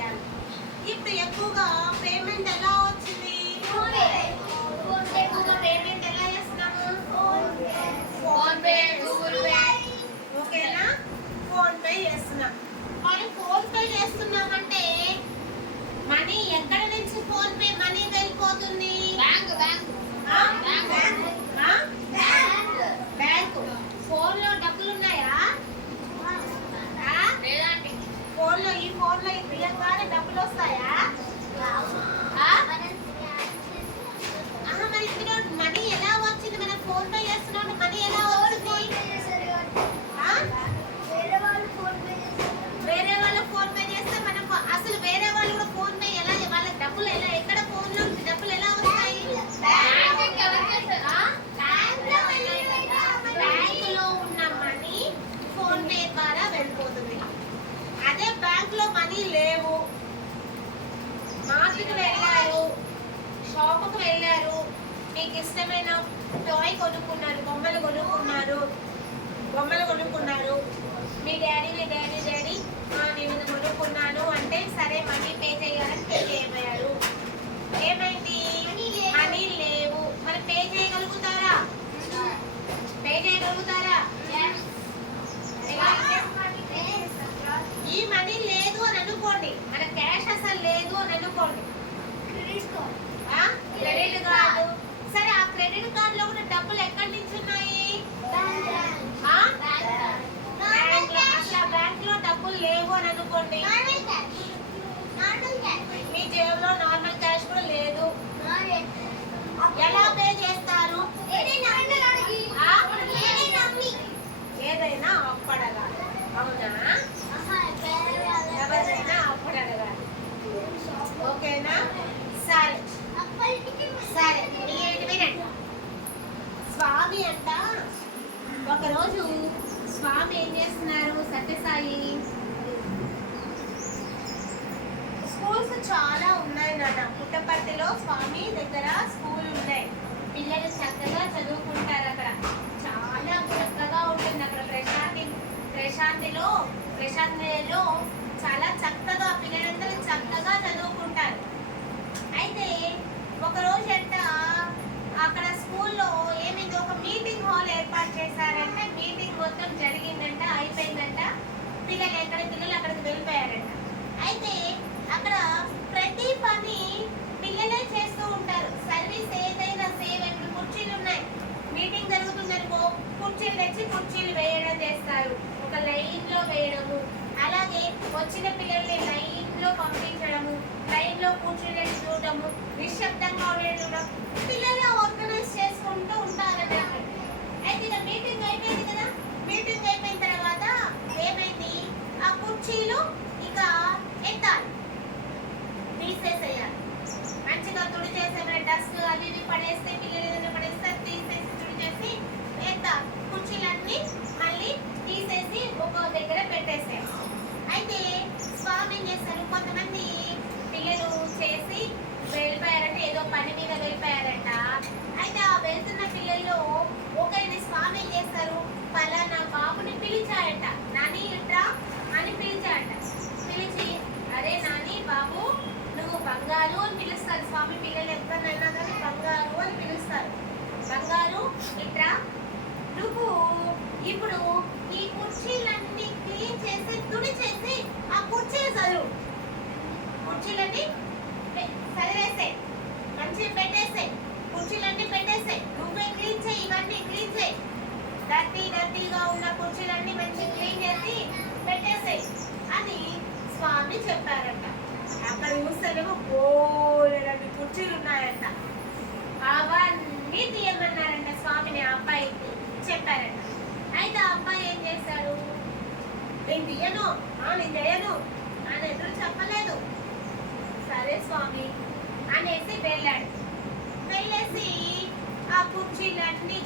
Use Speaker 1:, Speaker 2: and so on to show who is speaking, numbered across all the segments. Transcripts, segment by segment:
Speaker 1: చేయాలి. ఇప్పుడు ఎక్కువగా పేమెంట్ ఎలా వచ్చింది? పేమెంట్ ఎలా చేస్తున్నాము? ఫోన్ పే గూగుల్ పే ఓకేనా? ఫోన్ పే చేస్తున్నాం. మరి ఫోన్ పే చేస్తున్నామంటే మనీ ఎక్కడ నుంచి ఫోన్ పే మనీ వెళ్ళిపోతుంది?
Speaker 2: బ్యాంక్? బ్యాంకు
Speaker 1: ఫోన్లో డబ్బులు ఉన్నాయా ఆ?
Speaker 2: లేదండి
Speaker 1: ఫోన్లో ఈ ఫోన్లో తీయగానే డబ్బులు వస్తాయా ఆ? ఆహా, మరి ఇందులో మనీ ఎలా వచ్చింది మన ఫోన్ పే చేస్తున్నాం మనీ ఎలా వచ్చింది ఆ? వేరే వాళ్ళు ఫోన్ పే చేస్తే మనం అసలు వేరే వాళ్ళు కూడా ఫోన్ పే ఎలా వాళ్ళ డబ్బులు ఎలా ఎక్కడ ఫోన్లో డబ్బులు ఎలా వస్తాయి
Speaker 2: బ్యాంక్ ఎవరు చేస్తారు?
Speaker 1: ఆ? బ్యాంకులో ఉన్న మనీ ఫోన్ పే ద్వారా వెళ్ళిపోతుంది అదే బ్యాంక్లో మనీ లేవు మార్కెట్కి వెళ్ళారు షాపుకి వెళ్ళారు మీకు ఇష్టమైన టాయ్ కొనుక్కున్నారు బొమ్మలు కొనుక్కున్నారు బొమ్మలు కొనుక్కున్నారు మీ డాడీ మీ డాడీ డాడీ "ఆ, నేను ఇది కొనుక్కున్నాను అంటే సరే మనీ పే చేయాలని పే చేయబోయారు ఏమైంది మనీ లేవు మరి పే చేయగలుగుతారా పే చేయగలుగుతారా ఈ మనీ లేదు అని అనుకోండి మన క్యాష్ అసలు లేదు అని అనుకోండి ఆ? క్రెడిట్ కార్డు సరే ఆ క్రెడిట్ కార్డు లో కూడా డబ్బులు ఎక్కడి నుంచి ఉన్నాయి ఆ? బ్యాంక్లో అసలు బ్యాంక్లో డబ్బులు లేవు అని అనుకోండి మీ జేబులో నార్మల్ క్యాష్ కూడా లేదు ఎలా పే చేస్తారు ఆ? పేరైనా అప్పడగాలి. అవునా? ఎవరైనా అప్పడగాలి. ఓకేనా? సరే. సరే వినండి స్వామి అంట. ఒకరోజు స్వామి ఏం చేస్తున్నారు సత్యసాయి? స్కూల్స్ చాలా ఉన్నాయి నాన్న. పుట్టపర్తిలో స్వామి దగ్గర స్కూల్ ఉన్నాయి పిల్లలు చక్కగా చదువుకుంటారు ప్రశాంతిలో ప్రశాంతిలో చాలా చక్కగా పిల్లలందరూ చక్కగా చదువు అయితే ఒక రోజు అంట అక్కడ స్కూల్లో ఏమైంది ఒక మీటింగ్ హాల్ ఏర్పాటు చేశారంటే మీటింగ్ మొత్తం జరిగిందంట అయిపోయిందంట పిల్లలు ఎక్కడ పిల్లలు అక్కడికి వెళ్ళిపోయారంట అయితే అక్కడ ప్రతి పని పిల్లలే చేస్తూ ఉంటారు సర్వీస్ ఏదైనా సేవ్ ఇప్పుడు కుర్చీలు ఉన్నాయి మీటింగ్ జరుగుతుందనుకో కుర్చీలు తెచ్చి కుర్చీలు వేయడం చేస్తారు ఒక లైన్లో వేయడము అలాగే వచ్చిన పిల్లల్ని లైన్లో పంపించడము లైన్లో కూర్చుని చూడటము నిశ్శబ్దంగా ఉండడం పిల్లలు ఆర్గనైజ్ చేసుకుంటూ ఉంటారన్నమాట అయితే ఇక మీటింగ్ అయిపోయింది కదా? మీటింగ్ అయిపోయిన తర్వాత ఏమైంది? ఆ కుర్చీలు ఇక ఎత్తాలి. తీసేసేయాలి. మంచిగా తుడి చేసే డస్ట్ అవి ఇవి పడేస్తే పిల్లలు ఏదైనా పడేస్తే అది తీసేసి తుడి చేసి ఎత్తాలి కుర్చీలన్నీ మళ్ళీ తీసేసి ఒక దగ్గర పెట్టేసేయాలి అయితే స్వామి ఏం చేస్తారు కొంతమంది పిల్లలు చేసి వెళ్ళిపోయారంటే ఏదో పని మీద వెళ్ళిపోయారంట అయితే ఆ వెళ్తున్న పిల్లల్లో ఒకరిని స్వామి ఏం చేస్తారు పలానా బాబుని పిలిచారంట నాని ఇట్రా అని పిలిచారంట పిలిచి అరే నాని బాబు నువ్వు బంగారు అని పిలుస్తారు స్వామి పిల్లలు ఎక్కడైనా కానీ బంగారు అని పిలుస్తారు. బంగారు ఇట్రా నువ్వు ఇప్పుడు ఈ కుర్చీలన్నీ క్లీన్ చేసి తుడి చేసి ఆ కుర్చీలు చదువు. కుర్చీలన్నీ చదివేసే మంచిగా పెట్టేసే కుర్చీలన్నీ పెట్టేసే నువ్వే క్లీన్ చేయి ఇవన్నీ క్లీన్ చేయి. డర్టీ డర్టీగా ఉన్న కుర్చీలన్నీ మంచి క్లీన్ చేసి పెట్టేసేయ్. అని స్వామి చెప్పారట. చూస్తేనేమో బోలెడన్ని కుర్చీలు ఉన్నాయంట. అవన్నీ తీయమన్నారంట స్వామిని అబ్బాయికి చెప్పారంట. అయితే అబ్బాయి ఏం చేశాడు? నేను తీయను నేను చేయను అని ఎదురు చెప్పలేదు. సరే స్వామి అనేసి వెళ్ళాడు. వెళ్ళేసి ఆ కుర్చీలన్నీ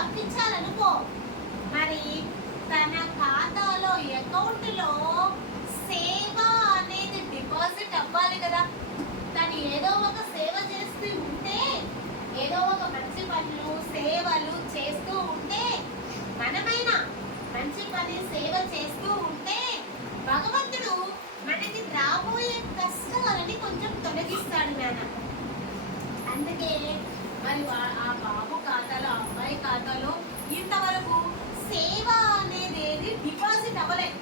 Speaker 1: తప్పించాలనుకో. మరి తన ఖాతాలో అకౌంట్లో సేవ అనేది డిపాజిట్ అవ్వాలి కదా. తను ఏదో ఒక సేవ చేస్తూ ఉంటే ఏదో ఒక మంచి పనులు సేవలు చేస్తూ ఉంటే మనమైనా మంచి పని సేవ చేస్తూ ఉంటే భగవంతుడు మనకి రాబోయే కష్టాలని కొంచెం తొలగిస్తాడు నాన్న. అందుకే మరి వా- ఆ బాబు ఖాతాలో అమ్మాయి ఖాతాలో ఇంతవరకు సేవ అనేది ఏది డిపాజిట్ అవ్వలేదు.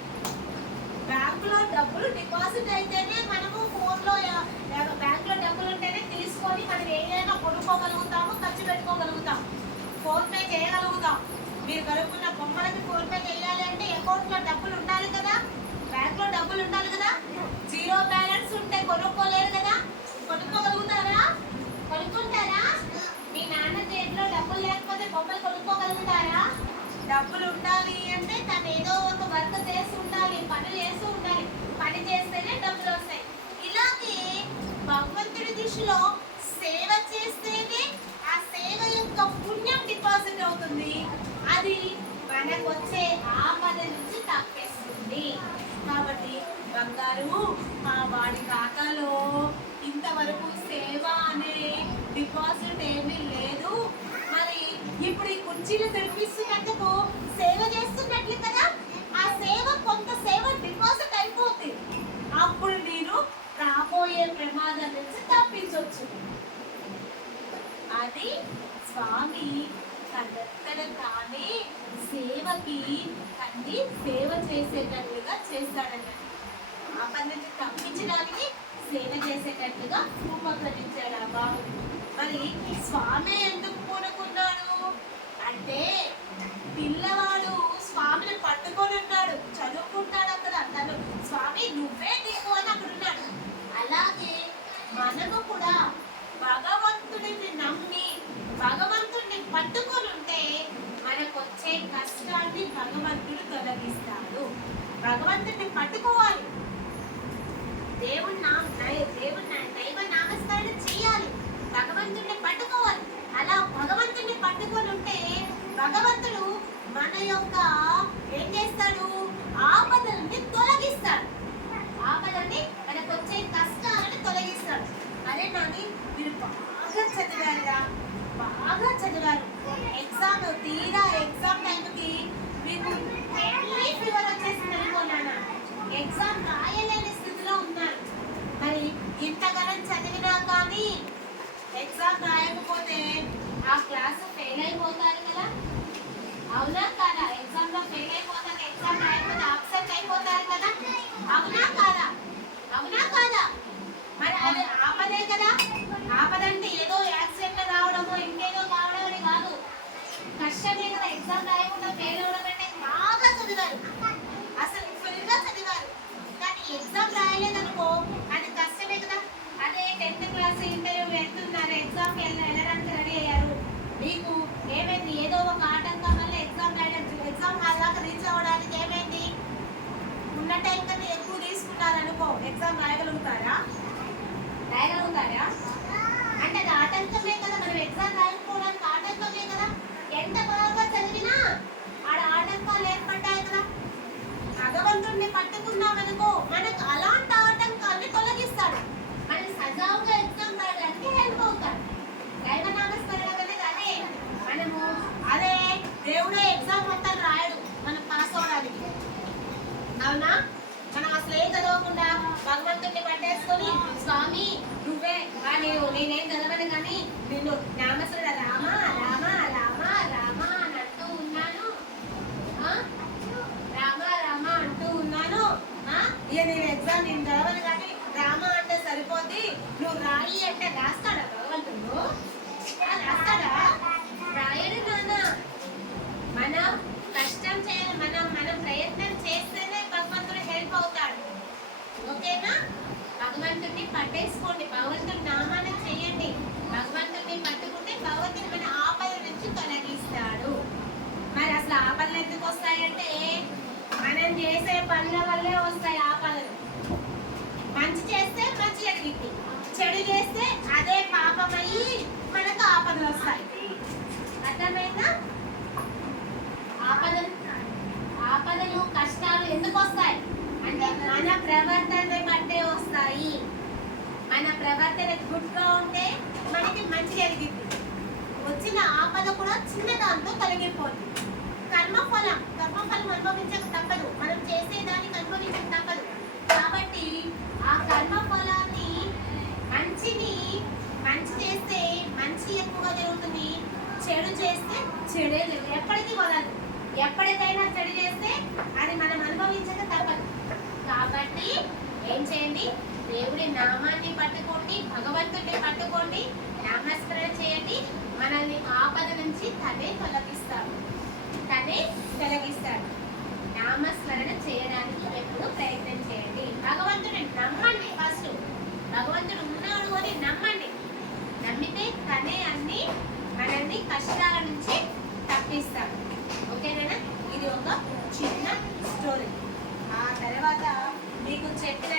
Speaker 1: బ్యాంకులో డబ్బులు డిపాజిట్ అయితేనే మనము ఫోన్లో బ్యాంకులో డబ్బులు ఉంటేనే తీసుకొని మనం ఏదైనా కొనుక్కోగలుగుతాము ఖర్చు పెట్టుకోగలుగుతాం ఫోన్ పే చేయగలుగుతాం. మీరు కలుపుకున్న బొమ్మలకి ఫోన్పే చేయాలి అంటే అకౌంట్లో డబ్బులు ఉండాలి కదా? బ్యాంకులో డబ్బులు ఉండాలి కదా? జీరో బ్యాలెన్స్ ఉంటే కొనుక్కోలేరు కదా? కొనుక్కోగలుగుతారా? కొనుక్కుంటారా? నాన్న చేతిలో డబ్బులు లేకపోతే బొమ్మలు కొనుక్కోగలుగుతారా? డబ్బులు ఉండాలి అంటే తను ఏదో ఒక వర్క్ చేసి ఉండాలి పని చేస్తూ ఉండాలి. పని చేస్తేనే డబ్బులు వస్తాయి. ఇలాగే భగవంతుడి దిశలో సేవ చేస్తేనే ఆ సేవ యొక్క పుణ్యం డిపాజిట్ అవుతుంది. అది మనకు వచ్చే ఆపద నుంచి తప్పేస్తుంది. కాబట్టి బంగారు మా వాడి ఖాతాలో కుర్చీలు తెరిపిస్తున్నందుకు సేవ చేస్తున్నట్లు కదా. ఆ సేవ కొంత సేవ డిపాజిట్ అయిపోతుంది అప్పుడు నేను రాబోయే ప్రమాదం నుంచి తప్పించవచ్చు అది స్వామి తనంతట తానే సేవకి కండి సేవ చేసేటట్లుగా చేస్తాడన్నమాట ఆ పని తప్పించడానికి సేవ చేసేటట్లుగా ఉపకరించాడు ఆ బాబు. మరి స్వామి ఎందుకు పూనుకున్నాడు అంటే పిల్లవాడు స్వామిని పట్టుకొని ఉన్నాడు చదువుకుంటాడు అక్కడ తను స్వామి నువ్వే దిగు అని అక్కడ ఉన్నాడు అలాగే మనము కూడా భగవంతుడిని నమ్మి భగవంతుడిని పట్టుకొని ఉంటే మనకు వచ్చే కష్టాన్ని భగవంతుడు తొలగిస్తాడు. భగవంతుడిని పట్టుకోవాలి. ఎగ్జామ్ రాయగలుగుతారా రాయగలుగుతారా అంటే అది ఆటంకమే కదా మనం ఎగ్జామ్ రాయకపోవడానికి ఆటంకమే కదా. ఎంత బాగా చదివినా ఆడ ఆటంకాలు ఏర్పడ్డాయి కదా. భగవంతుడిని పట్టుకున్నామనుకో మనకు అలాంటి ఆటంకాన్ని తొలగిస్తాడు. మనం సజావుగా ఎగ్జామ్ రాయడానికి హెల్ప్ అవుతాడు. దైవనామస్మరణ అనేది అదే. మనము అదే దేవుడు ఎగ్జామ్ మొత్తం నిన్ను నామసుడ రామ రామ రామ రామ అని అంటూ ఉన్నాను ఆ? రామ రామ అంటూ ఉన్నాను ఆ? ఇక నేను ఎగ్జామ్ నేను చదవను కానీ రామ అంటే సరిపోద్ది నువ్వు రాయి అంటే రాస్తాడా భగవంతుడు ఆ, రాస్తాడా రాయడు నాన్న మనం కష్టం చేయాలి మనం మనం ప్రయత్నం చేస్తేనే భగవంతుడు హెల్ప్ అవుతాడు ఓకేనా భగవంతుడిని పట్టేసుకోండి భగవంతుడి నామాన్ని చేయండి భగవంతుడిని పట్టుకుంటే భగవంతుడు మన ఆపద నుంచి తొలగిస్తాడు మరి అసలు ఆపదలు ఎందుకు వస్తాయంటే మనం చేసే పనుల వల్లే వస్తాయి ఆపదలు మంచి చేస్తే మంచి జరిగింది చెడు చేస్తే అదే పాపమయ్యి మనకు ఆపదలు వస్తాయి అర్థమైందా? ఆపదలు ఆపదలు కష్టాలు ఎందుకు వస్తాయి అంటే మన ప్రవర్తన బట్టే వస్తాయి. మన ప్రవర్తన గుడ్గా ఉంటే మనకి మంచి జరిగింది. వచ్చిన ఆపద కూడా చిన్న దాంతో తొలగిపోతుంది. కర్మఫలం కర్మఫలం అనుభవించే తప్పదు మనం చేసేదానికి అనుభవించక తప్పదు కాబట్టి ఆ కర్మఫలాన్ని మంచిని మంచి చేస్తే మంచి ఎక్కువగా జరుగుతుంది. చెడు చేస్తే చెడే లేదు. ఎప్పటికీ వదలదు. ఎప్పటికైనా చెడు చేస్తే అది మనం అనుభవించక తప్పదు. కాబట్టి ఏం చేయండి? దేవుడి నామాన్ని పట్టుకోండి భగవంతుడిని పట్టుకోండి నామస్మరణ చేయండి. మనల్ని ఆపద నుంచి తనే తొలగిస్తాడు. తనే తొలగిస్తాడు. నామస్మరణ చేయడానికి ఎప్పుడు ప్రయత్నం చేయండి. భగవంతుడిని నమ్మండి ఫస్ట్ భగవంతుడు ఉన్నాడు అని నమ్మండి. నమ్మితే తనే అన్ని మనల్ని కష్టాల నుంచి తప్పిస్తాడు. ఓకేనా? ఇది ఒక చిన్న స్టోరీ ఆ తర్వాత మీకు చెప్పిన